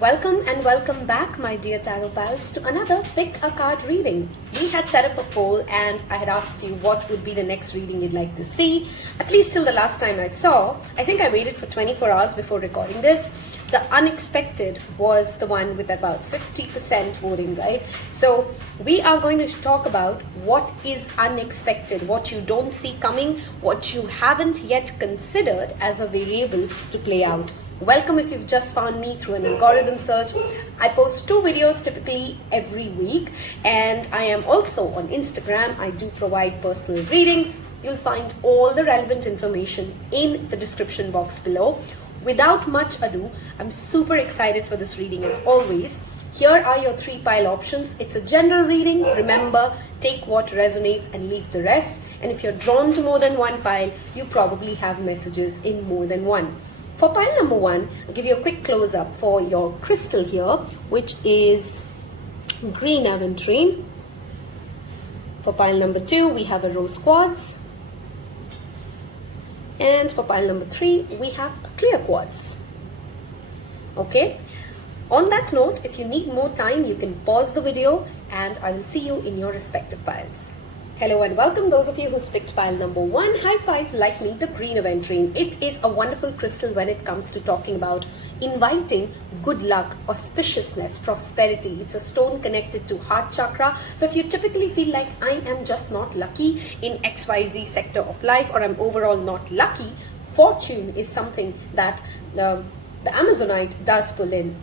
Welcome and welcome back, my dear Taropals, to another Pick a Card reading. We had set up a poll and I had asked you what would be the next reading you'd like to see. At least till the last time I saw, I think I waited for 24 hours before recording this. The unexpected was the one with about 50% voting, right? So we are going to talk about what is unexpected, what you don't see coming, what you haven't yet considered as a variable to play out. Welcome if you've just found me through an algorithm search. I post 2 videos typically every week, and I am also on Instagram. I do provide personal readings. You'll find all the relevant information in the description box below. Without much ado, I'm super excited for this reading as always. Here are your 3 pile options. It's a general reading. Remember, take what resonates and leave the rest. And if you're drawn to more than one pile, you probably have messages in more than one. For pile number 1, I'll give you a quick close-up for your crystal here, which is green aventurine. For pile number 2, we have a rose quartz. And for pile number 3, we have a clear quartz. Okay? On that note, if you need more time, you can pause the video and I will see you in your respective piles. Hello and welcome those of you who picked pile number 1. High five, like me, the green aventurine. It is a wonderful crystal when it comes to talking about inviting good luck, auspiciousness, prosperity. It's a stone connected to heart chakra. So if you typically feel like I am just not lucky in XYZ sector of life, or I'm overall not lucky, fortune is something that the Amazonite does pull in.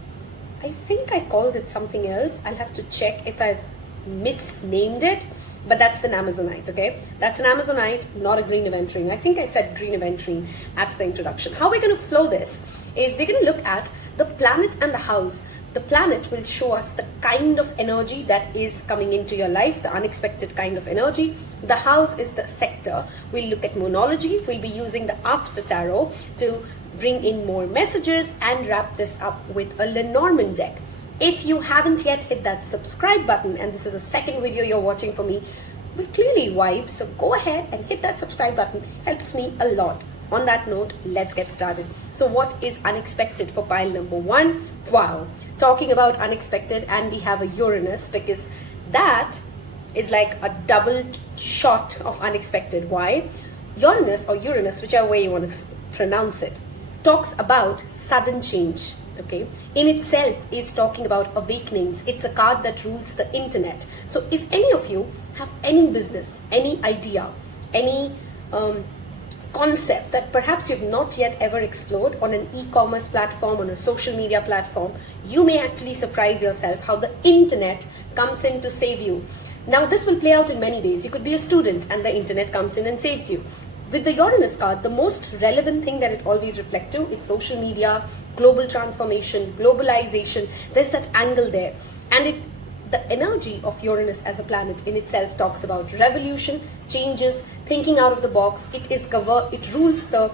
I think I called it something else. I'll have to check if I've misnamed it. But that's the Amazonite, okay? That's an Amazonite, not a green aventurine. I think I said green aventurine at the introduction. How we're going to flow this is we're going to look at the planet and the house. The planet will show us the kind of energy that is coming into your life, the unexpected kind of energy. The house is the sector. We'll look at monology. We'll be using the after tarot to bring in more messages and wrap this up with a Lenormand deck. If you haven't yet hit that subscribe button, and this is the second video you're watching for me, we're clearly wiped, so go ahead and hit that subscribe button. Helps me a lot. On that note, let's get started. So what is unexpected for pile number 1? Wow, talking about unexpected, and we have a Uranus, because that is like a double shot of unexpected. Why? Uranus, or Uranus, whichever way you want to pronounce it, talks about sudden change. Okay, in itself is talking about awakenings. It's a card that rules the internet. So if any of you have any business, any idea, any concept that perhaps you've not yet ever explored on an e-commerce platform, on a social media platform, you may actually surprise yourself how the internet comes in to save you. Now this will play out in many ways. You could be a student and the internet comes in and saves you. With the Uranus card, the most relevant thing that it always reflects to is social media, global transformation, globalization. There's that angle there. And the energy of Uranus as a planet in itself talks about revolution, changes, thinking out of the box. It rules the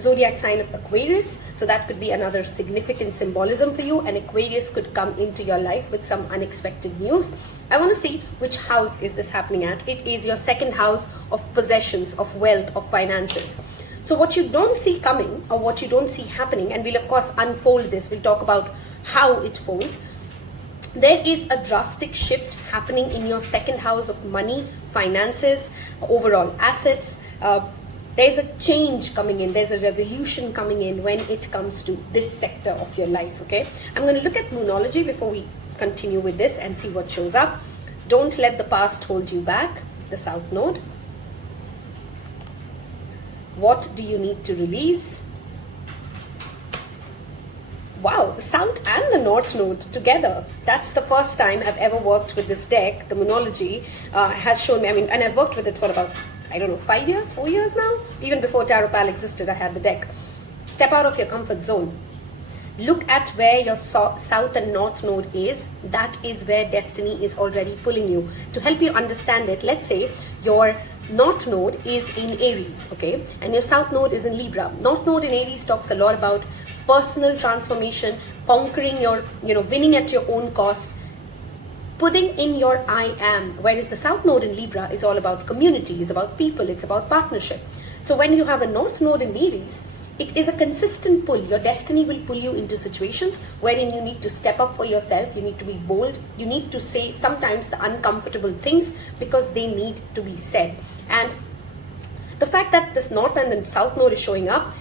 zodiac sign of Aquarius, so that could be another significant symbolism for you, and Aquarius could come into your life with some unexpected news. I want to see which house is this happening at. It is your second house of possessions, of wealth, of finances. So what you don't see coming, or what you don't see happening, and we'll of course unfold this, we'll talk about how it folds. There is a drastic shift happening in your second house of money, finances, overall assets. There's a change coming in, there's a revolution coming in when it comes to this sector of your life, okay? I'm going to look at moonology before we continue with this and see what shows up. Don't let the past hold you back, the South Node. What do you need to release? Wow, the South and the North Node together. That's the first time I've ever worked with this deck. The moonology has shown me, and I've worked with it for about, 5 years, 4 years now. Even before Taropal existed, I had the deck. Step out of your comfort zone. Look at where your South and North Node is. That is where destiny is already pulling you. To help you understand it, let's say your North Node is in Aries, okay, and your South Node is in Libra. North Node in Aries talks a lot about personal transformation, conquering your, winning at your own cost, putting in your I am, whereas the South Node in Libra is all about community, is about people, it's about partnership. So when you have a North Node in Aries, it is a consistent pull. Your destiny will pull you into situations wherein you need to step up for yourself, you need to be bold, you need to say sometimes the uncomfortable things because they need to be said. And the fact that this North and the South Node is showing up,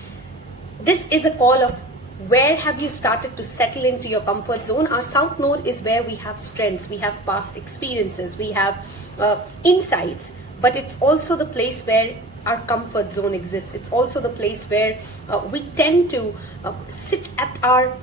this is a call of where have you started to settle into your comfort zone. Our South Node is where we have strengths, we have past experiences, we have insights, but it's also the place where our comfort zone exists. It's also the place where we tend to sit at our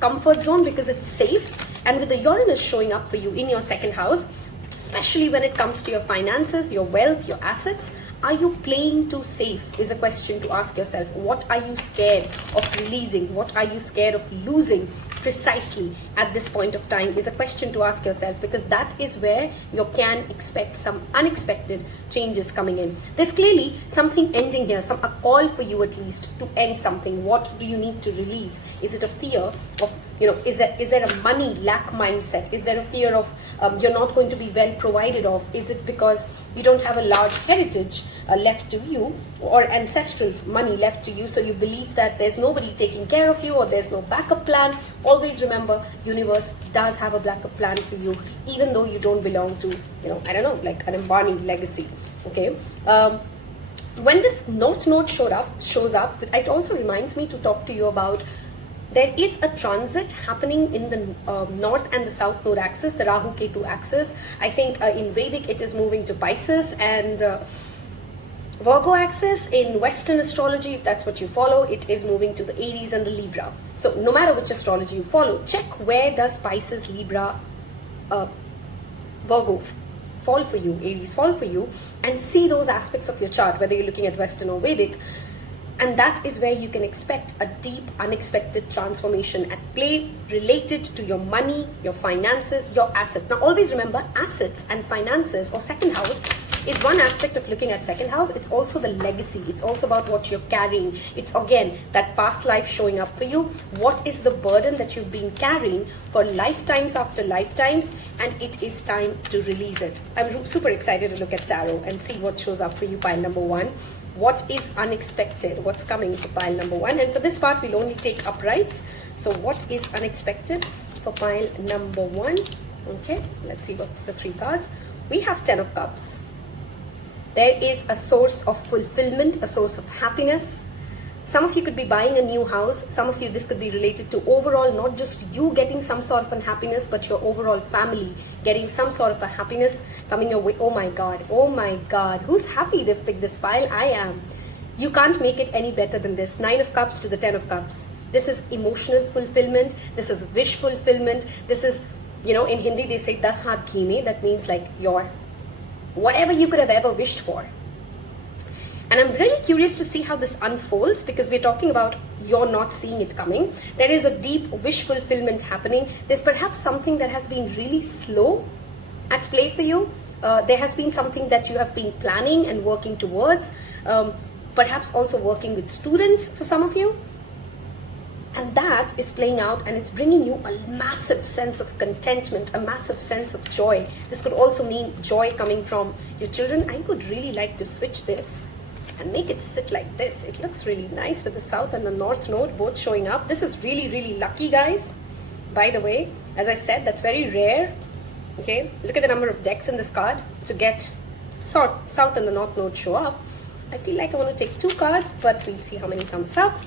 comfort zone because it's safe. And with the Uranus showing up for you in your second house, especially when it comes to your finances, your wealth, your assets, are you playing too safe is a question to ask yourself. What are you scared of releasing? What are you scared of losing precisely at this point of time is a question to ask yourself, because that is where you can expect some unexpected changes coming in. There's clearly something ending here, a call for you at least to end something. What do you need to release? Is it a fear of, is there a money lack mindset? Is there a fear of you're not going to be well provided of? Is it because you don't have a large heritage left to you or ancestral money left to you, so you believe that there's nobody taking care of you or there's no backup plan? Always remember, universe does have a backup plan for you, even though you don't belong to, I don't know, like an Ambani legacy. Okay. When this North Node shows up, it also reminds me to talk to you about there is a transit happening in the North and the South Node axis, the Rahu Ketu axis. I think in Vedic it is moving to Pisces, and Virgo axis in Western astrology, if that's what you follow, it is moving to the Aries and the Libra. So no matter which astrology you follow, check where does Pisces, Libra, Virgo fall for you, Aries fall for you, and see those aspects of your chart, whether you're looking at Western or Vedic. And that is where you can expect a deep, unexpected transformation at play related to your money, your finances, your asset. Now, always remember, assets and finances, or second house, is one aspect of looking at second house. It's also the legacy. It's also about what you're carrying. It's again that past life showing up for you. What is the burden that you've been carrying for lifetimes after lifetimes, and it is time to release it. I'm super excited to look at tarot and see what shows up for you, pile number one. What is unexpected? What's coming for pile number one? And for this part, we'll only take uprights. So what is unexpected for pile number one? Okay, let's see what's the three cards. We have 10 of Cups. There is a source of fulfillment, a source of happiness. Some of you could be buying a new house. Some of you, this could be related to overall, not just you getting some sort of happiness, but your overall family getting some sort of a happiness coming your way. Oh my God. Oh my God. Who's happy they've picked this pile? I am. You can't make it any better than this. 9 of Cups to the 10 of Cups. This is emotional fulfillment. This is wish fulfillment. This is, in Hindi they say, das haath ghime. That means like your, whatever you could have ever wished for. And I'm really curious to see how this unfolds, because we're talking about you're not seeing it coming. There is a deep wish fulfillment happening. There's perhaps something that has been really slow at play for you. There has been something that you have been planning and working towards, perhaps also working with students for some of you. And that is playing out, and it's bringing you a massive sense of contentment, a massive sense of joy. This could also mean joy coming from your children. I would really like to switch this and make it sit like this. It looks really nice with the South and the North Node both showing up. This is really, really lucky, guys. By the way, as I said, that's very rare. Okay, look at the number of decks in this card to get South and the North Node show up. I feel like I want to take 2 cards, but we'll see how many comes up.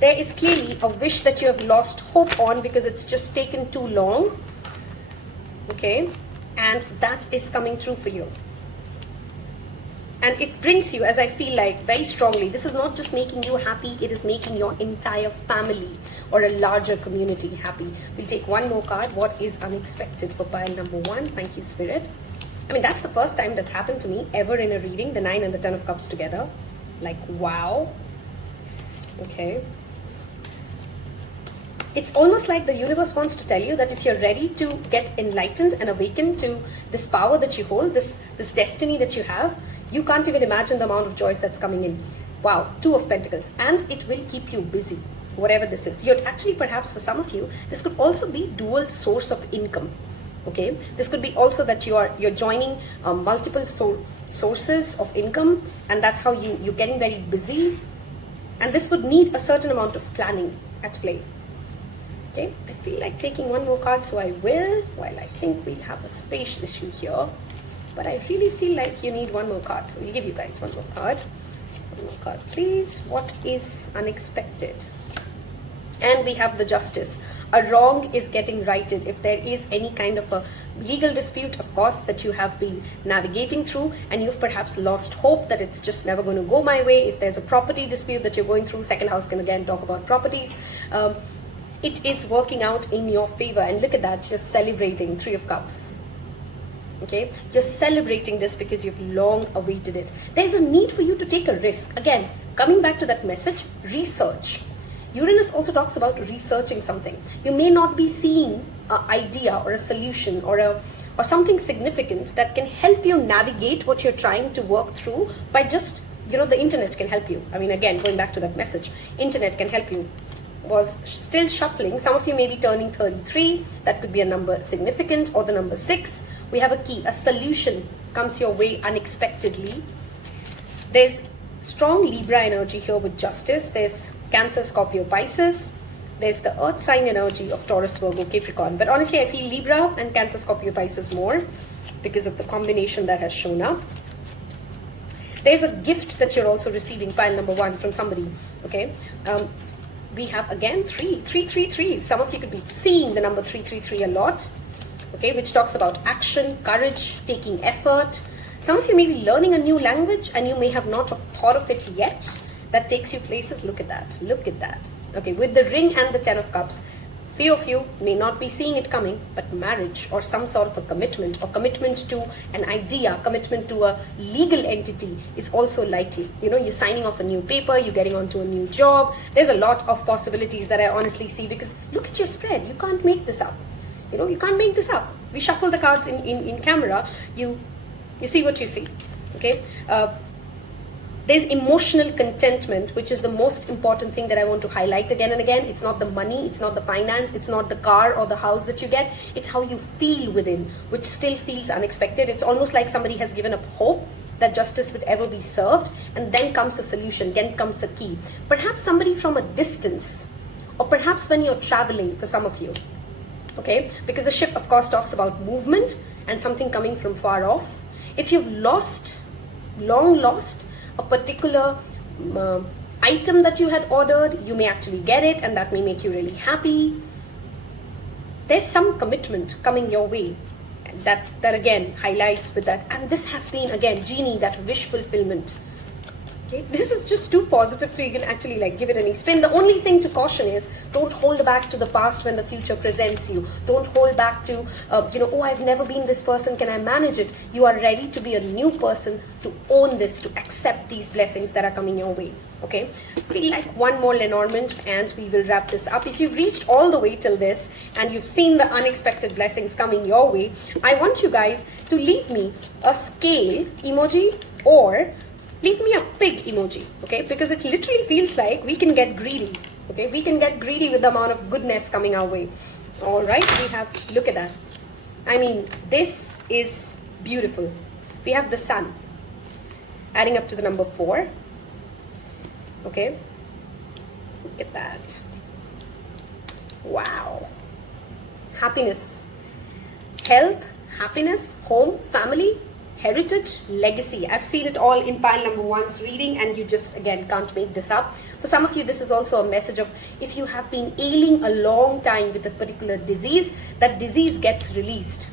There is clearly a wish that you have lost hope on because it's just taken too long. Okay, and that is coming through for you. And it brings you, as I feel like, very strongly, this is not just making you happy, it is making your entire family or a larger community happy. We'll take one more card. What is unexpected for pile number one? Thank you, Spirit. I mean, that's the first time that's happened to me ever in a reading, the 9 and the 10 of Cups together. Like, wow. Okay. It's almost like the universe wants to tell you that if you're ready to get enlightened and awakened to this power that you hold, this destiny that you have, you can't even imagine the amount of joys that's coming in. Wow, Two of Pentacles. And it will keep you busy, whatever this is. You're actually, perhaps for some of you, this could also be dual source of income. Okay, this could be also that you're joining multiple sources of income, and that's how you're getting very busy. And this would need a certain amount of planning at play. Okay, I feel like taking one more card, so I will. While I think we'll have a space issue here, but I really feel like you need one more card, so we'll give you guys one more card. One more card, please. What is unexpected? And we have the Justice. A wrong is getting righted. If there is any kind of a legal dispute, of course, that you have been navigating through, and you've perhaps lost hope that it's just never going to go my way. If there's a property dispute that you're going through, second house can again talk about properties. It is working out in your favor. And look at that, you're celebrating. Three of Cups. Okay, you're celebrating this because you've long awaited it. There's a need for you to take a risk. Again, coming back to that message, research. Uranus also talks about researching something. You may not be seeing an idea or a solution or something significant that can help you navigate what you're trying to work through by just, the internet can help you. I mean, again, going back to that message, internet can help you. Was still shuffling. Some of you may be turning 33. That could be a number significant, or the number 6. We have a key. A solution comes your way unexpectedly. There's strong Libra energy here with Justice. There's Cancer, Scorpio, Pisces. There's the earth sign energy of Taurus, Virgo, Capricorn. But honestly, I feel Libra and Cancer, Scorpio, Pisces more because of the combination that has shown up. There's a gift that you're also receiving, pile number 1, from somebody. Okay. We have again 3. Some of you could be seeing the number 333 a lot. Okay, which talks about action, courage, taking effort. Some of you may be learning a new language and you may have not thought of it yet. That takes you places. Look at that. Look at that. Okay, with the ring and the 10 of Cups, few of you may not be seeing it coming, but marriage or some sort of a commitment, or commitment to an idea, commitment to a legal entity is also likely. You're signing off a new paper, you're getting onto a new job. There's a lot of possibilities that I honestly see, because look at your spread. You can't make this up. You can't make this up. We shuffle the cards in camera. You see what you see. Okay. There's emotional contentment, which is the most important thing that I want to highlight again and again. It's not the money, it's not the finance, it's not the car or the house that you get. It's how you feel within, which still feels unexpected. It's almost like somebody has given up hope that justice would ever be served, and then comes a solution, then comes a key. Perhaps somebody from a distance, or perhaps when you're traveling, for some of you. Okay, because the ship, of course, talks about movement and something coming from far off. If you've long lost a particular item that you had ordered, you may actually get it, and that may make you really happy. There's some commitment coming your way that again highlights with that. And this has been, again, Genie, that wish fulfillment. Okay, this is just too positive to even actually give it any spin. The only thing to caution is, don't hold back to the past when the future presents you. Don't hold back to, oh, I've never been this person, can I manage it? You are ready to be a new person, to own this, to accept these blessings that are coming your way. Okay, feel like one more Lenormand and we will wrap this up. If you've reached all the way till this and you've seen the unexpected blessings coming your way, I want you guys to leave me a scale emoji or leave me a pig emoji, okay? Because it literally feels like we can get greedy, okay? We can get greedy with the amount of goodness coming our way. All right, we have, look at that. I mean, this is beautiful. We have the sun adding up to the number 4, okay? Look at that. Wow. Happiness, health, happiness, home, family, heritage, legacy. I've seen it all in pile number 1's reading, and you just, again, can't make this up. For some of you, this is also a message of, if you have been ailing a long time with a particular disease, that disease gets released.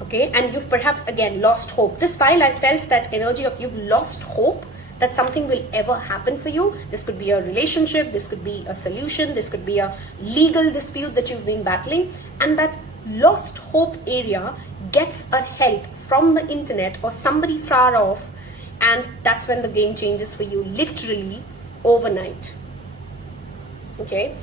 Okay, and you've perhaps, again, lost hope. This pile, I felt that energy of you've lost hope that something will ever happen for you. This could be a relationship, this could be a solution, this could be a legal dispute that you've been battling, and that lost hope area gets a help from the internet or somebody far off, and that's when the game changes for you, literally overnight. Okay,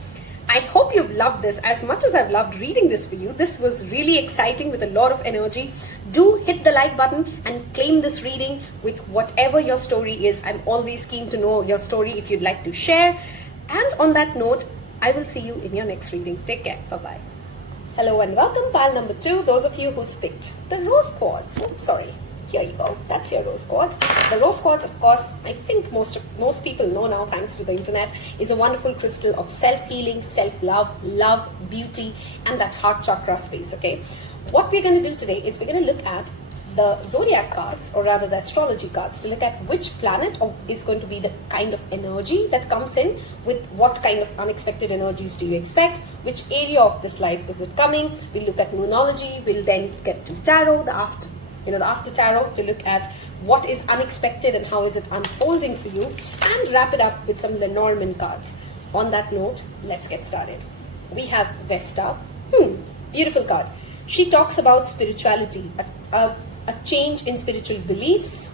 I hope you've loved this as much as I've loved reading this for you. This was really exciting with a lot of energy. Do hit the like button and claim this reading with whatever your story is. I'm always keen to know your story if you'd like to share. And on that note, I will see you in your next reading. Take care. Bye-bye. Hello and welcome, pile number 2. Those of you who picked the rose quartz. Oh, sorry. Here you go. That's your rose quartz. The rose quartz, of course, I think most people know now, thanks to the internet, is a wonderful crystal of self-healing, self-love, love, beauty, and that heart chakra space, okay? What we're going to do today is we're going to look at the zodiac cards, or rather the astrology cards, to look at which planet is going to be the kind of energy that comes in, with what kind of unexpected energies do you expect, which area of this life is it coming. We'll look at moonology, we'll then get to tarot, the after tarot, to look at what is unexpected and how is it unfolding for you, and wrap it up with some Lenormand cards. On that note, let's get started. We have Vesta. Beautiful card. She talks about spirituality, a change in spiritual beliefs,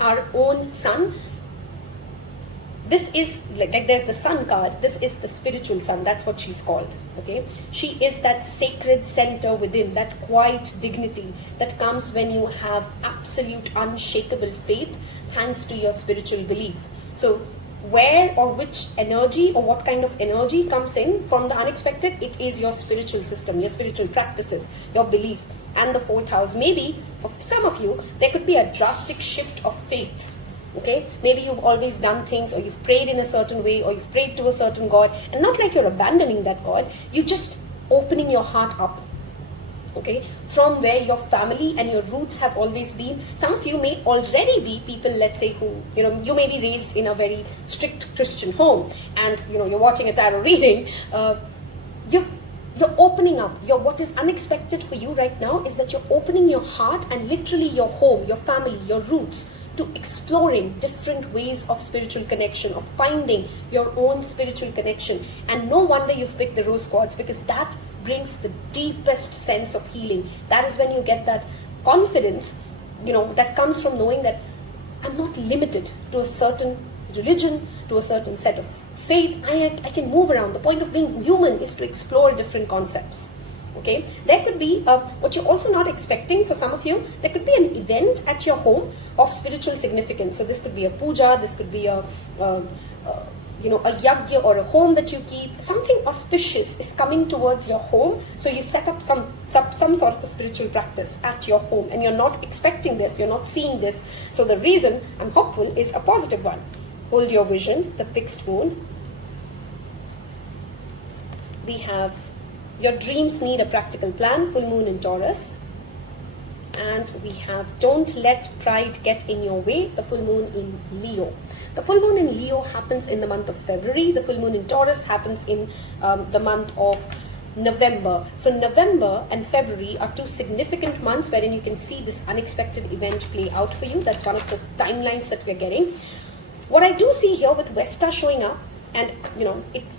our own sun. This is like there's the sun card. This is the spiritual sun. That's what she's called. Okay, she is that sacred center within, that quiet dignity that comes when you have absolute unshakable faith thanks to your spiritual belief. So where or which energy or what kind of energy comes in from the unexpected, it is your spiritual system, your spiritual practices, your belief. And the 4th house, maybe for some of you there could be a drastic shift of faith. Okay, maybe you've always done things, or you've prayed in a certain way, or you've prayed to a certain God, and not like you're abandoning that God, you're just opening your heart up, okay, from where your family and your roots have always been. Some of you may already be people, let's say, who, you may be raised in a very strict Christian home, and you're watching a tarot reading. You're opening up. What is unexpected for you right now is that you're opening your heart and literally your home, your family, your roots, to exploring different ways of spiritual connection, of finding your own spiritual connection. And no wonder you've picked the rose quartz, because that brings the deepest sense of healing. That is when you get that confidence, that comes from knowing that I'm not limited to a certain religion, to a certain set of faith. I can move around. The point of being human is to explore different concepts. Okay, there could be what you're also not expecting for some of you. There could be an event at your home of spiritual significance. So this could be a puja, this could be a yagya, or a home that you keep. Something auspicious is coming towards your home, so you set up some sort of a spiritual practice at your home, and you're not expecting this, you're not seeing this. So the reason I'm hopeful is a positive one. Hold your vision, the fixed moon. We have your dreams need a practical plan, full moon in Taurus. And we have don't let pride get in your way, the full moon in Leo. The full moon in Leo happens in the month of February. The full moon in Taurus happens in the month of November. So November and February are 2 significant months wherein you can see this unexpected event play out for you. That's one of the timelines that we're getting. What I do see here with Vesta showing up, and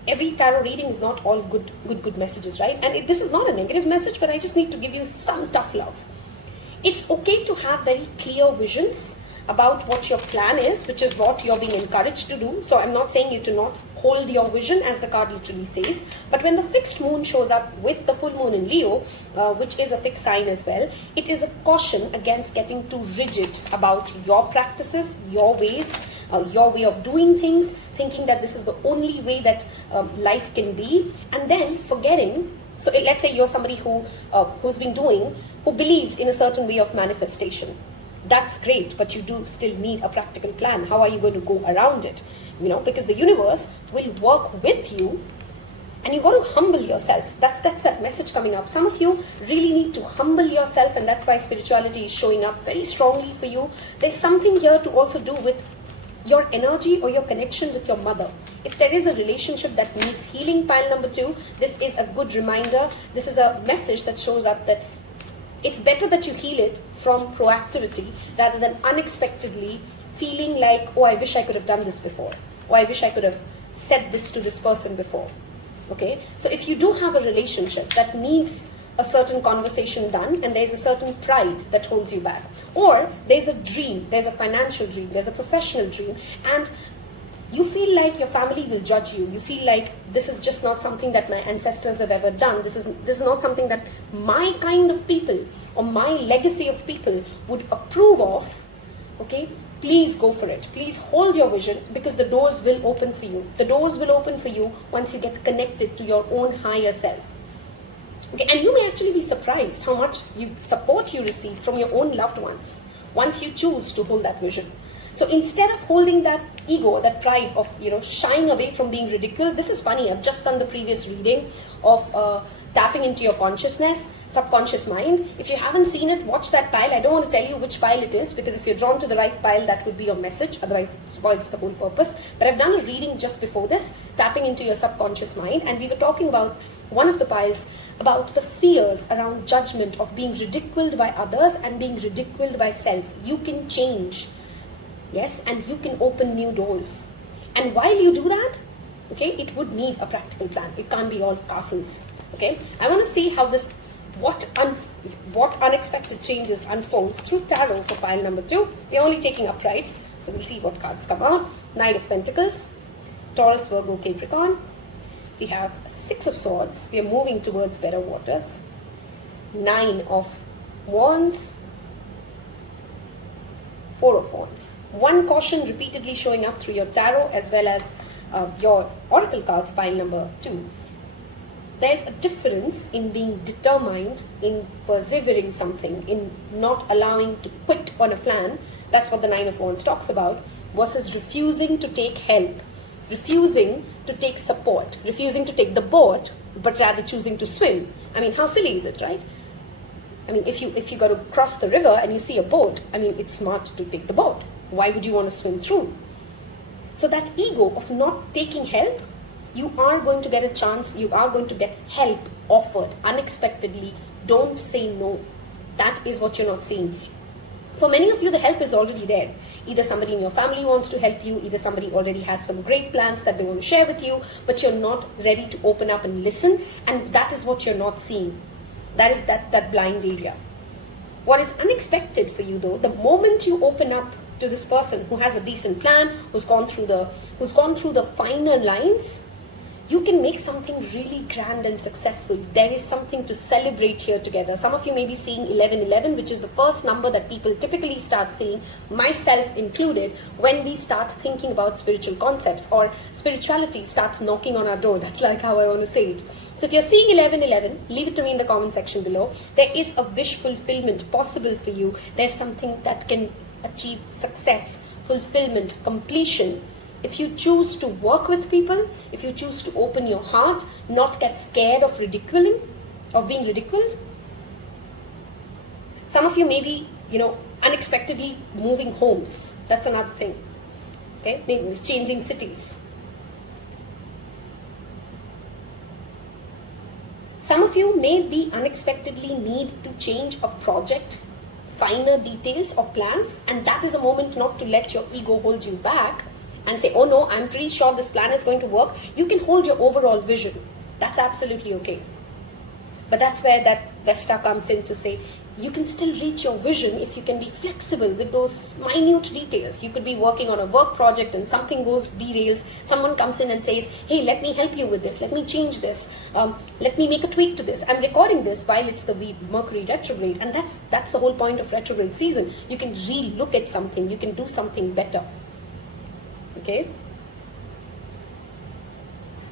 every tarot reading is not all good messages, right? And this is not a negative message, but I just need to give you some tough love. It's okay to have very clear visions about what your plan is, which is what you're being encouraged to do. So I'm not saying you to not hold your vision, as the card literally says. But when the fixed moon shows up with the full moon in Leo, which is a fixed sign as well, it is a caution against getting too rigid about your practices, your ways, your way of doing things, thinking that this is the only way that life can be, and then forgetting. So let's say you're somebody who believes in a certain way of manifestation. That's great, but you do still need a practical plan. How are you going to go around it? Because the universe will work with you, and you got to humble yourself. That's that message coming up. Some of you really need to humble yourself, and that's why spirituality is showing up very strongly for you. There's something here to also do with your energy or your connection with your mother. If there is a relationship that needs healing, pile number 2, this is a good reminder. This is a message that shows up that it's better that you heal it from proactivity rather than unexpectedly feeling like, oh, I wish I could have done this before. Or I wish I could have said this to this person before. Okay? So if you do have a relationship that needs a certain conversation done, and there's a certain pride that holds you back, or there's a dream, there's a financial dream, there's a professional dream, and You feel like your family will judge you. You feel like this is just not something that my ancestors have ever done. This is not something that my kind of people or my legacy of people would approve of. Okay, please go for it. Please hold your vision, because the doors will open for you. The doors will open for you once you get connected to your own higher self. Okay, and you may actually be surprised how much support you receive from your own loved ones once you choose to hold that vision. So instead of holding that ego, that pride of, shying away from being ridiculed, this is funny. I've just done the previous reading of tapping into your consciousness, subconscious mind. If you haven't seen it, watch that pile. I don't want to tell you which pile it is, because if you're drawn to the right pile, that would be your message. Otherwise, it spoils the whole purpose. But I've done a reading just before this, tapping into your subconscious mind. And we were talking about one of the piles, about the fears around judgment, of being ridiculed by others and being ridiculed by self. You can change. Yes, and you can open new doors. And while you do that, okay, it would need a practical plan. It can't be all castles. Okay, I want to see how this, what unexpected changes unfold through tarot for pile number 2. We're only taking uprights, so we'll see what cards come out. Knight of Pentacles, Taurus, Virgo, Capricorn. We have 6 of Swords. We are moving towards better waters. 9 of Wands, 4 of Wands. One caution repeatedly showing up through your tarot as well as your oracle cards, pile number 2. There's a difference in being determined, in persevering something, in not allowing to quit on a plan. That's what the 9 of Wands talks about, versus refusing to take help, refusing to take support, refusing to take the boat, but rather choosing to swim. I mean, how silly is it, right? I mean, if you got to cross the river and you see a boat, I mean, it's smart to take the boat. Why would you want to swim through? So that ego of not taking help, you are going to get a chance, you are going to get help offered unexpectedly. Don't say no. That is what you're not seeing. For many of you, the help is already there. Either somebody in your family wants to help you, either somebody already has some great plans that they want to share with you, but you're not ready to open up and listen, and that is what you're not seeing. That is that blind area. What is unexpected for you, though, the moment you open up to this person who has a decent plan, who's gone through the finer lines, you can make something really grand and successful. There is something to celebrate here together. Some of you may be seeing 1111, which is the first number that people typically start seeing, myself included, when we start thinking about spiritual concepts or spirituality starts knocking on our door. That's like how I want to say it. So if you're seeing 1111, leave it to me in the comment section below. There is a wish fulfillment possible for you. There's something that can achieve success, fulfillment, completion. If you choose to work with people, if you choose to open your heart, not get scared of ridiculing, of being ridiculed. Some of you may be, unexpectedly moving homes. That's another thing. Okay, maybe changing cities. Some of you may be unexpectedly need to change a project, finer details or plans, and that is a moment not to let your ego hold you back and say, oh no, I'm pretty sure this plan is going to work. You can hold your overall vision. That's absolutely okay. But that's where that Vesta comes in to say, you can still reach your vision if you can be flexible with those minute details. You could be working on a work project and something goes derails. Someone comes in and says, hey, let me help you with this. Let me change this. Let me make a tweak to this. I'm recording this while it's the Mercury retrograde. And that's the whole point of retrograde season. You can re-look at something. You can do something better. Okay.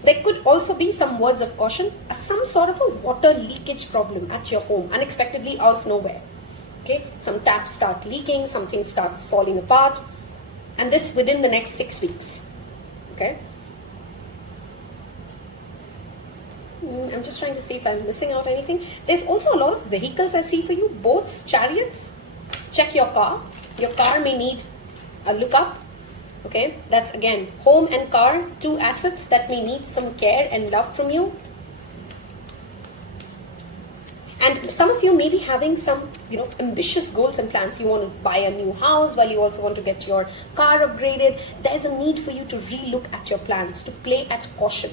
There could also be some words of caution, some sort of a water leakage problem at your home, unexpectedly out of nowhere. Okay, some taps start leaking, something starts falling apart, and this within the next 6 weeks. Okay. I'm just trying to see if I'm missing out anything. There's also a lot of vehicles I see for you, boats, chariots. Check your car. Your car may need a lookup. Okay, that's again home and car, 2 assets that may need some care and love from you. And some of you may be having some, ambitious goals and plans. You want to buy a new house while you also want to get your car upgraded. There's a need for you to re-look at your plans, to play at caution.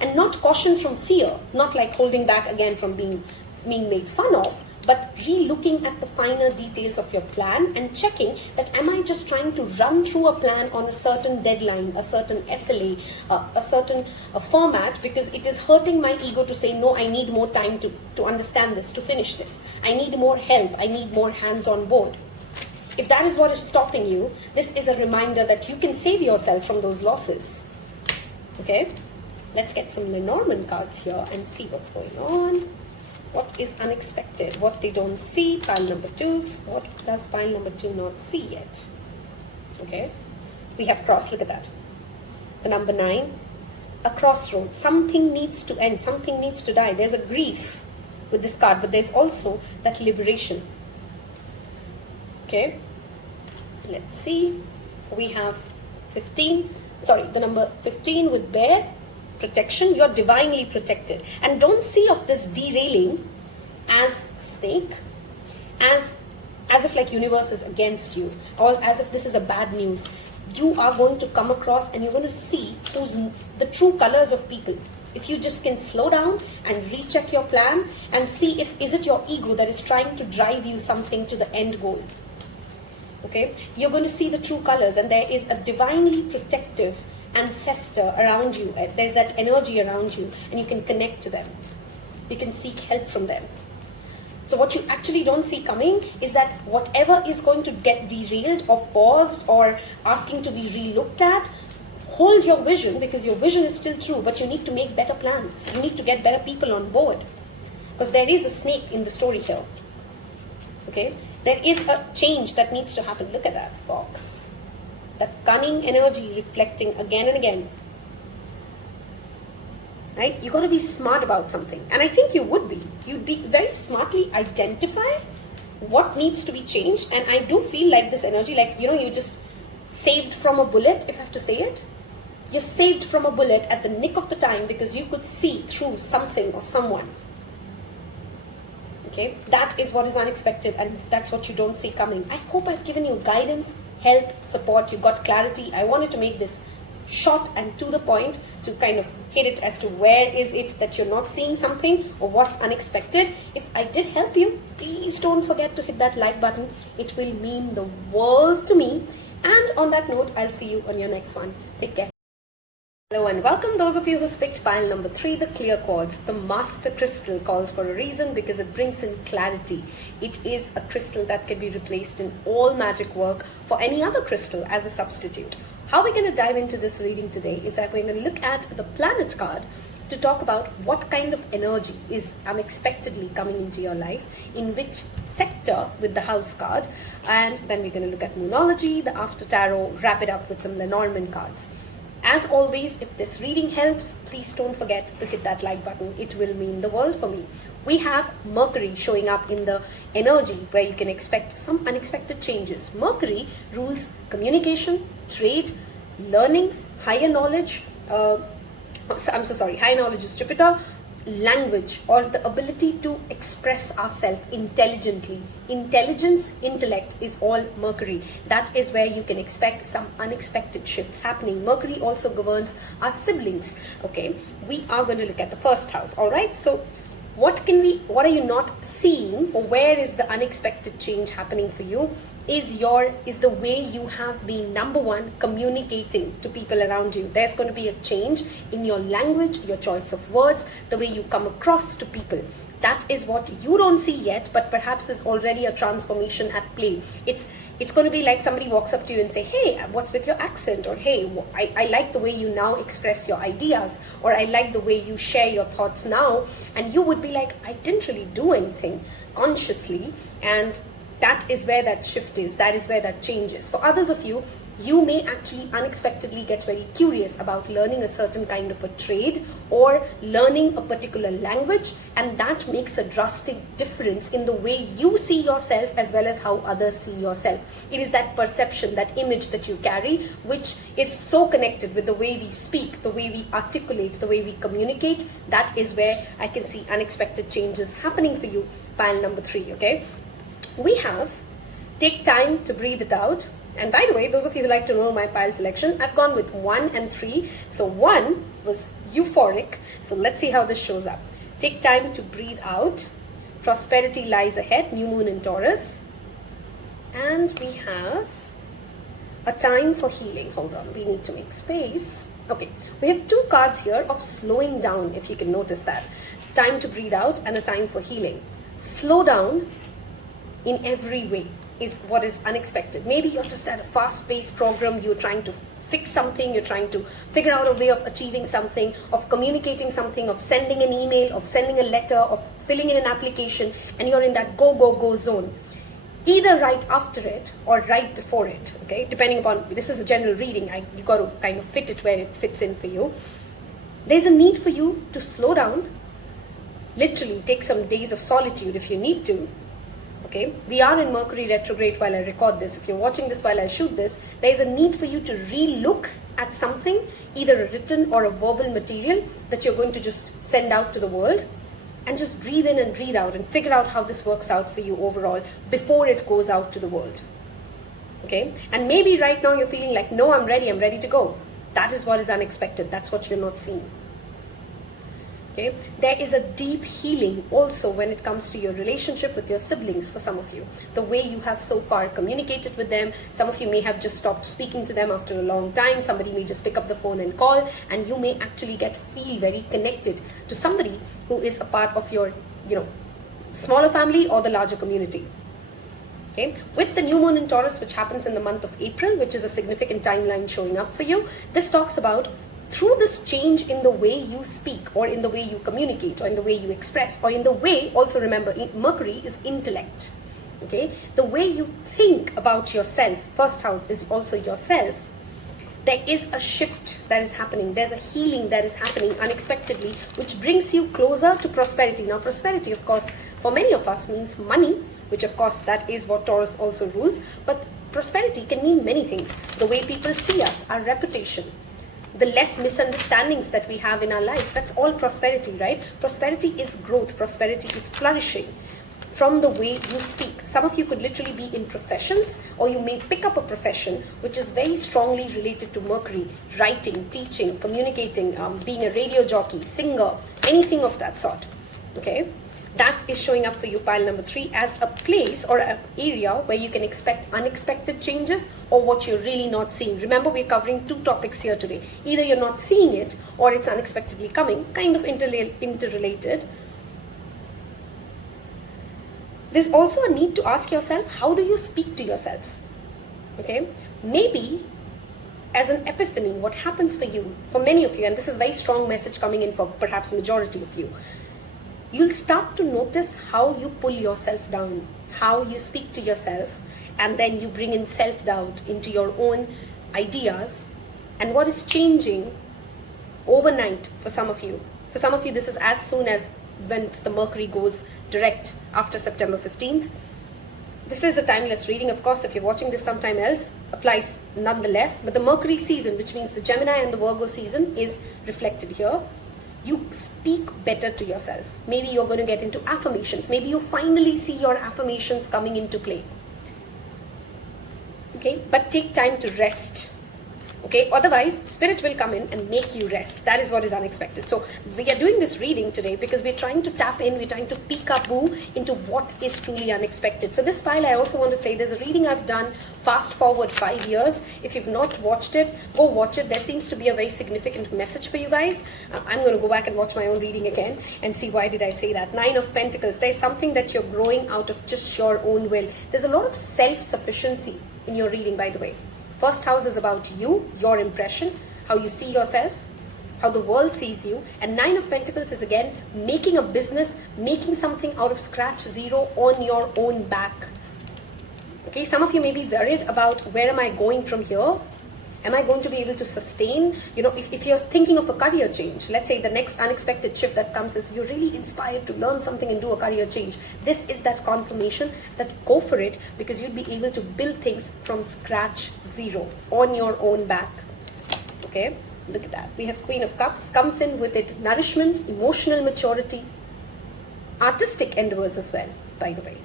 And not caution from fear, not like holding back again from being made fun of, but re-looking at the finer details of your plan and checking that am I just trying to run through a plan on a certain deadline, a certain SLA, a certain format, because it is hurting my ego to say, no, I need more time to understand this, to finish this. I need more help. I need more hands on board. If that is what is stopping you, this is a reminder that you can save yourself from those losses. Okay? Let's get some Lenormand cards here and see what's going on. What is unexpected? What they don't see? Pile number 2s. What does pile number 2 not see yet? Okay? We have cross. Look at that. The number 9. A crossroad. Something needs to end. Something needs to die. There's a grief with this card, but there's also that liberation. Okay? Let's see. We have 15. Sorry, the number 15 with bear. Protection. You're divinely protected. And don't see of this derailing as snake, as if like universe is against you, or as if this is a bad news. You are going to come across and you're going to see who's the true colors of people. If you just can slow down and recheck your plan and see if is it your ego that is trying to drive you something to the end goal. Okay, you're going to see the true colors, and there is a divinely protective ancestor around you. There's that energy around you, and you can connect to them. You can seek help from them. So what you actually don't see coming is that whatever is going to get derailed or paused or asking to be re-looked at, hold your vision, because your vision is still true, but you need to make better plans. You need to get better people on board, because there is a snake in the story here. Okay, there is a change that needs to happen. Look at that fox. That cunning energy reflecting again and again. Right? You got to be smart about something. And I think you would be. You'd be very smartly identify what needs to be changed. And I do feel like this energy, like, you know, you just saved from a bullet, if I have to say it. You're saved from a bullet at the nick of the time because you could see through something or someone. Okay? That is what is unexpected, and that's what you don't see coming. I hope I've given you guidance, help, support. You got clarity. I wanted to make this short and to the point to kind of hit it as to where is it that you're not seeing something or what's unexpected. If I did help you, please don't forget to hit that like button. It will mean the world to me. And on that note, I'll see you on your next one. Take care. Hello and welcome those of you who picked pile number 3, the clear quartz. The master crystal calls for a reason because it brings in clarity. It is a crystal that can be replaced in all magic work for any other crystal as a substitute. How we're going to dive into this reading today is that we're going to look at the planet card to talk about what kind of energy is unexpectedly coming into your life, in which sector with the house card, and then we're going to look at moonology, the after tarot, wrap it up with some Lenormand cards. As always, if this reading helps, please don't forget to hit that like button. It will mean the world for me. We have Mercury showing up in the energy where you can expect some unexpected changes. Mercury rules communication, trade, learnings, higher knowledge. Higher knowledge is Jupiter. Language, or the ability to express ourselves intelligently. Intelligence, intellect is all Mercury. That is where you can expect some unexpected shifts happening. Mercury also governs our siblings. Okay, we are going to look at the first house. All right, so what are you not seeing, or where is the unexpected change happening for you? Is the way you have been, number one, communicating to people around you. There's going to be a change in your language, your choice of words, the way you come across to people. That is what you don't see yet, but perhaps is already a transformation at play. It's going to be like somebody walks up to you and say, hey, what's with your accent? Or hey, I like the way you now express your ideas, or I like the way you share your thoughts now. And you would be like, I didn't really do anything consciously. And that is where that shift is. That is where that change is. For others of you, you may actually unexpectedly get very curious about learning a certain kind of a trade or learning a particular language, and that makes a drastic difference in the way you see yourself as well as how others see yourself. It is that perception, that image that you carry, which is so connected with the way we speak, the way we articulate, the way we communicate. That is where I can see unexpected changes happening for you. Pile number 3, okay? We have take time to breathe it out. And by the way, those of you who like to know my pile selection, I've gone with 1 and 3. So 1 was euphoric. So let's see how this shows up. Take time to breathe out. prosperity lies ahead, new moon in Taurus. And we have a time for healing. Hold on, we need to make space. Okay, we have two cards here of slowing down, if you can notice that. Time to breathe out and a time for healing. Slow down in every way is what is unexpected. Maybe you're just at a fast-paced program, you're trying to fix something, you're trying to figure out a way of achieving something, of communicating something, of sending an email, of sending a letter, of filling in an application, and you're in that go, go, go zone. Either right after it or right before it, okay? Depending upon, this is a general reading, you got to kind of fit it where it fits in for you. There's a need for you to slow down, literally take some days of solitude if you need to, okay? We are in Mercury retrograde while I record this. If you're watching this while I shoot this, there's a need for you to re-look at something, either a written or a verbal material that you're going to just send out to the world, and just breathe in and breathe out and figure out how this works out for you overall before it goes out to the world, okay? And maybe right now you're feeling like, no, I'm ready to go. That is what is unexpected. That's what you're not seeing. Okay, there is a deep healing also when it comes to your relationship with your siblings for some of you. The way you have so far communicated with them. Some of you may have just stopped speaking to them after a long time. Somebody may just pick up the phone and call, and you may actually feel very connected to somebody who is a part of your, smaller family or the larger community. Okay, with the new moon in Taurus, which happens in the month of April, which is a significant timeline showing up for you, this talks about through this change in the way you speak, or in the way you communicate, or in the way you express, or in the way, also remember, Mercury is intellect, okay? The way you think about yourself, first house is also yourself. There is a shift that is happening. There's a healing that is happening unexpectedly, which brings you closer to prosperity. Now, prosperity, of course, for many of us means money, which of course, that is what Taurus also rules. But prosperity can mean many things. The way people see us, our reputation, the less misunderstandings that we have in our life, that's all prosperity, right? Prosperity is growth. Prosperity is flourishing from the way you speak. Some of you could literally be in professions, or you may pick up a profession which is very strongly related to Mercury, writing, teaching, communicating, being a radio jockey, singer, anything of that sort, okay? That is showing up for you, pile number 3, as a place or an area where you can expect unexpected changes or what you're really not seeing. Remember, we're covering 2 topics here today. Either you're not seeing it or it's unexpectedly coming, kind of interrelated. There's also a need to ask yourself, how do you speak to yourself? Okay, maybe as an epiphany, what happens for you, for many of you, and this is a very strong message coming in for perhaps majority of you, you'll start to notice how you pull yourself down, how you speak to yourself, and then you bring in self-doubt into your own ideas, and what is changing overnight for some of you. For some of you, this is as soon as when the Mercury goes direct after September 15th. This is a timeless reading, of course. If you're watching this sometime else, applies nonetheless. But the Mercury season, which means the Gemini and the Virgo season, is reflected here. You speak better to yourself. Maybe you're going to get into affirmations. Maybe you finally see your affirmations coming into play. Okay, but take time to rest. Okay, otherwise spirit will come in and make you rest. That is what is unexpected. So we are doing this reading today because we're trying to tap in, we're trying to peek our boo into what is truly unexpected. For this file, I also want to say there's a reading I've done fast forward 5 years. If you've not watched it, go watch it. There seems to be a very significant message for you guys. I'm going to go back and watch my own reading again and see why did I say that. 9 of Pentacles, there's something that you're growing out of just your own will. There's a lot of self-sufficiency in your reading, by the way. First house is about you, your impression, how you see yourself, how the world sees you. And 9 of Pentacles is again making a business, making something out of scratch, zero, on your own back. Okay, some of you may be worried about where am I going from here? Am I going to be able to sustain? You know, if you're thinking of a career change, let's say the next unexpected shift that comes is you're really inspired to learn something and do a career change. This is that confirmation that go for it, because you'll be able to build things from scratch, zero, on your own back. Okay, look at that. We have Queen of Cups, comes in with it nourishment, emotional maturity, artistic endeavors as well, by the way.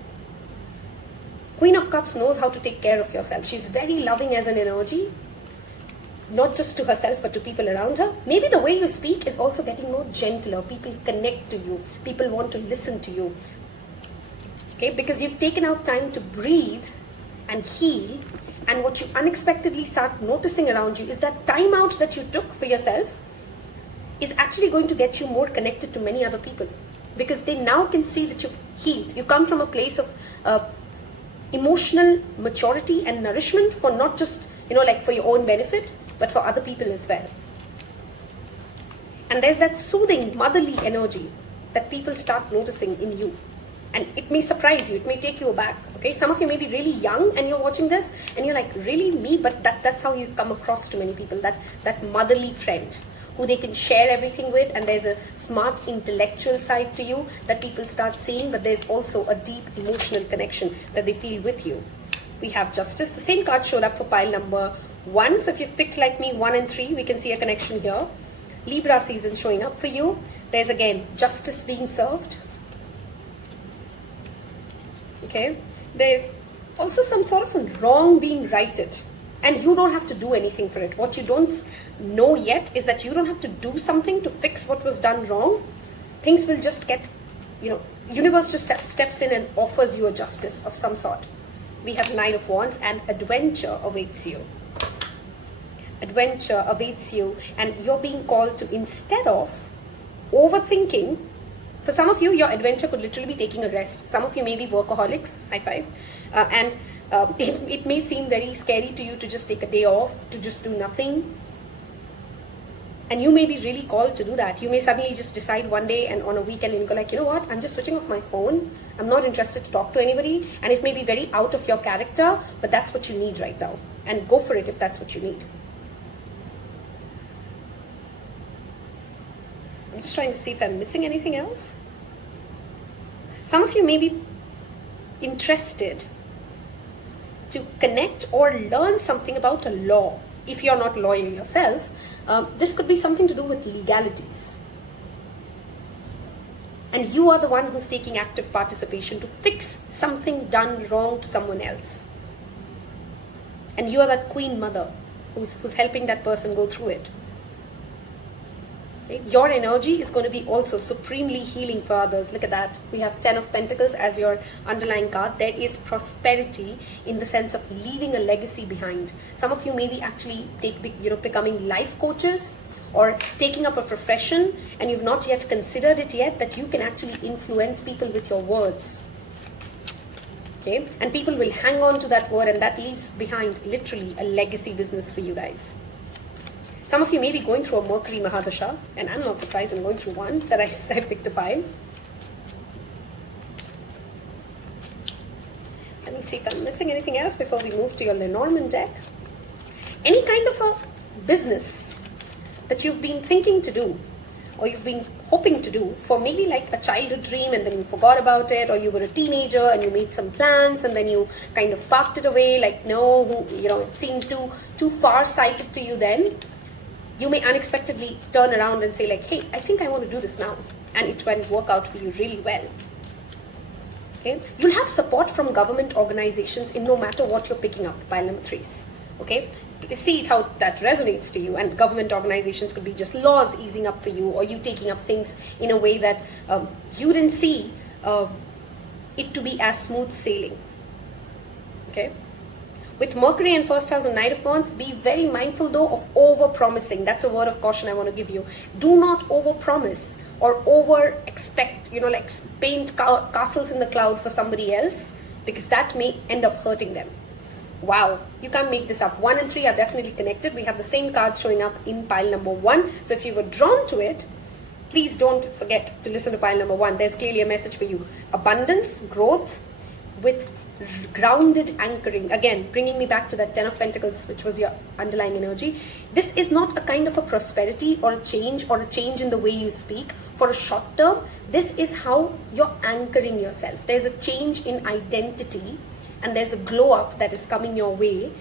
Queen of Cups knows how to take care of yourself. She's very loving as an energy, not just to herself but to people around her. Maybe the way you speak is also getting more gentler. People connect to you. People want to listen to you. Okay, because you've taken out time to breathe and heal, and what you unexpectedly start noticing around you is that time out that you took for yourself is actually going to get you more connected to many other people, because they now can see that you've healed. You come from a place of emotional maturity and nourishment for not just, like for your own benefit, but for other people as well. And there's that soothing, motherly energy that people start noticing in you. And it may surprise you, it may take you aback, okay? Some of you may be really young and you're watching this and you're like, really, me? But that's how you come across to many people, that motherly friend who they can share everything with, and there's a smart intellectual side to you that people start seeing, but there's also a deep emotional connection that they feel with you. We have Justice. The same card showed up for pile number 1. So if you've picked like me 1 and 3, we can see a connection here. Libra season showing up for you. There's again justice being served. Okay, there's also some sort of a wrong being righted, and you don't have to do anything for it. What you don't know yet is that you don't have to do something to fix what was done wrong. Things will just get, universe just steps in and offers you a justice of some sort. We have 9 of Wands, and adventure awaits you. Adventure awaits you, and you're being called to, instead of overthinking. For some of you, your adventure could literally be taking a rest. Some of you may be workaholics, high five, and it may seem very scary to you to just take a day off, to just do nothing. And you may be really called to do that. You may suddenly just decide one day and on a weekend and you go like, you know what, I'm just switching off my phone. I'm not interested to talk to anybody. And it may be very out of your character, but that's what you need right now. And go for it if that's what you need. I'm just trying to see if I'm missing anything else. Some of you may be interested to connect or learn something about a law. If you're not a lawyer yourself, this could be something to do with legalities. And you are the one who's taking active participation to fix something done wrong to someone else. And you are that queen mother who's helping that person go through it. Right? Your energy is going to be also supremely healing for others. Look at that. We have 10 of Pentacles as your underlying card. There is prosperity in the sense of leaving a legacy behind. Some of you may be actually becoming life coaches or taking up a profession, and you've not yet considered it yet, that you can actually influence people with your words. Okay? And people will hang on to that word, and that leaves behind literally a legacy business for you guys. Some of you may be going through a Mercury Mahadasha, and I'm not surprised I'm going through one that I picked a pile. Let me see if I'm missing anything else before we move to your Lenormand deck. Any kind of a business that you've been thinking to do, or you've been hoping to do for maybe like a childhood dream, and then you forgot about it, or you were a teenager and you made some plans and then you kind of parked it away, like no, it seemed too far-sighted to you then. You may unexpectedly turn around and say like, hey, I think I want to do this now. And it will work out for you really well. Okay? You'll have support from government organizations in no matter what you're picking up, pile number 3s. Okay? See how that resonates to you. And government organizations could be just laws easing up for you, or you taking up things in a way that you didn't see it to be as smooth sailing. Okay? With Mercury and first house and Knight of Wands, be very mindful though of over-promising. That's a word of caution I want to give you. Do not over-promise or over-expect, like paint castles in the cloud for somebody else, because that may end up hurting them. Wow, you can't make this up. 1 and 3 are definitely connected. We have the same card showing up in pile number 1. So if you were drawn to it, please don't forget to listen to pile number 1. There's clearly a message for you. Abundance, growth, with grounded anchoring. Again, bringing me back to that 10 of Pentacles, which was your underlying energy. This is not a kind of a prosperity or a change in the way you speak for a short term. This is how you're anchoring yourself. There's a change in identity, and there's a glow up that is coming your way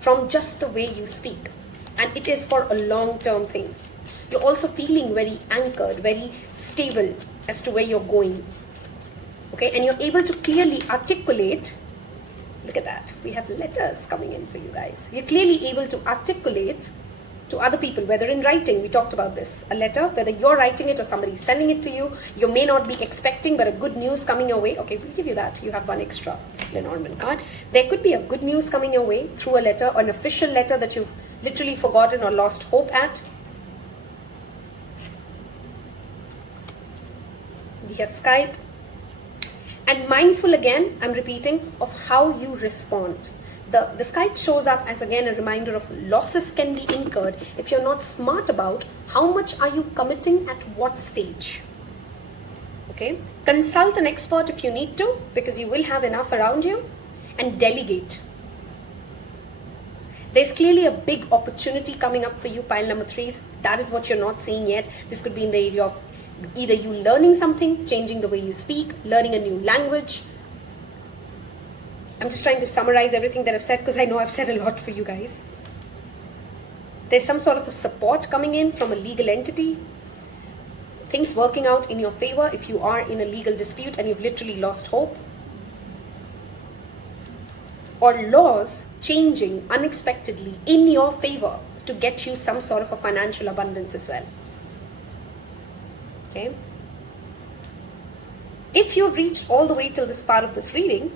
from just the way you speak. And it is for a long-term thing. You're also feeling very anchored, very stable as to where you're going. Okay, and you're able to clearly articulate. Look at that. We have letters coming in for you guys. You're clearly able to articulate to other people, whether in writing, we talked about this, a letter, whether you're writing it or somebody's sending it to you, you may not be expecting, but a good news coming your way. Okay, we'll give you that. You have one extra Lenormand card. There could be a good news coming your way through a letter, or an official letter that you've literally forgotten or lost hope at. We have Skype. And mindful again, I'm repeating, of how you respond. The Skype shows up as again a reminder of losses can be incurred if you're not smart about how much are you committing at what stage. Okay, consult an expert if you need to, because you will have enough around you, and delegate. There's clearly a big opportunity coming up for you, pile number 3s. That is what you're not seeing yet. This could be in the area of either you learning something, changing the way you speak, learning a new language. I'm just trying to summarize everything that I've said, because I know I've said a lot for you guys. There's some sort of a support coming in from a legal entity. Things working out in your favor if you are in a legal dispute and you've literally lost hope. Or laws changing unexpectedly in your favor to get you some sort of a financial abundance as well. Okay? If you've reached all the way till this part of this reading,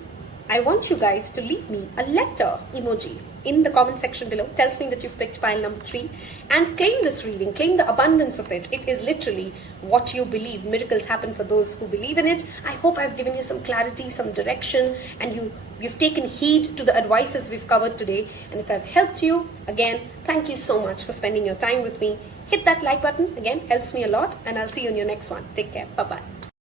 I want you guys to leave me a letter emoji in the comment section below. Tells me that you've picked pile number 3, and claim this reading, claim the abundance of it. It is literally what you believe. Miracles happen for those who believe in it. I hope I've given you some clarity, some direction, and you've taken heed to the advices we've covered today. And if I've helped you, again, thank you so much for spending your time with me. Hit that like button, again, helps me a lot, and I'll see you in your next one. Take care. Bye-bye.